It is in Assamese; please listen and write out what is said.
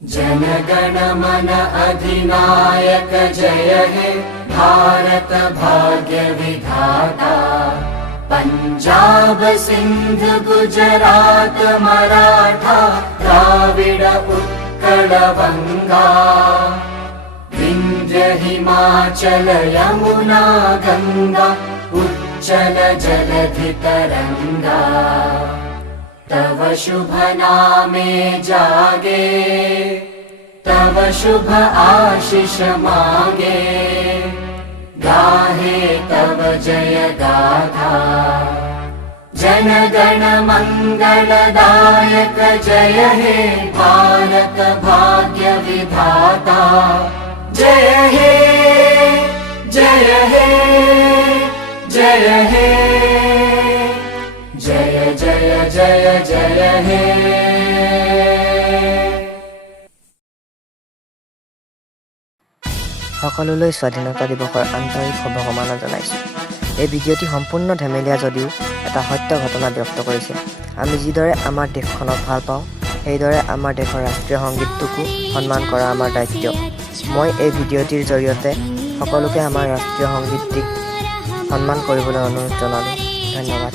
जनगण मन अधिनायक जय हे भारत भाग्य विधाता पंजाब सिंध गुजरात मराठा द्राविड़ उत्कल बंगा विंध्य हिमाचल यमुना गंगा उच्चल जलधि तरंगा तव शुभ नामे जागे तव शुभ आशीष मागे गाहे तव जय गाथा जनगण मंगलदायक जय हे भारत भाग्य विधाता जय हे जय हे जय हे जय जय जय जय हे সকলোলৈ স্বাধীনতা দিৱসৰ আন্তৰিক শুভকামনা জনাইছোঁ। এই ভিডিঅ'টি সম্পূৰ্ণ ধেমেলীয়া যদিও এটা সত্য ঘটনা ব্যক্ত কৰিছে। আমি যিদৰে আমাৰ দেশখনক ভাল পাওঁ সেইদৰে আমাৰ দেশৰ ৰাষ্ট্ৰীয় সংগীতটোকো সন্মান কৰা আমাৰ দায়িত্ব। মই এই ভিডিঅ'টিৰ জৰিয়তে সকলোকে আমাৰ ৰাষ্ট্ৰীয় সংগীতটিক সন্মান কৰিবলৈ অনুৰোধ জনালোঁ। ধন্যবাদ।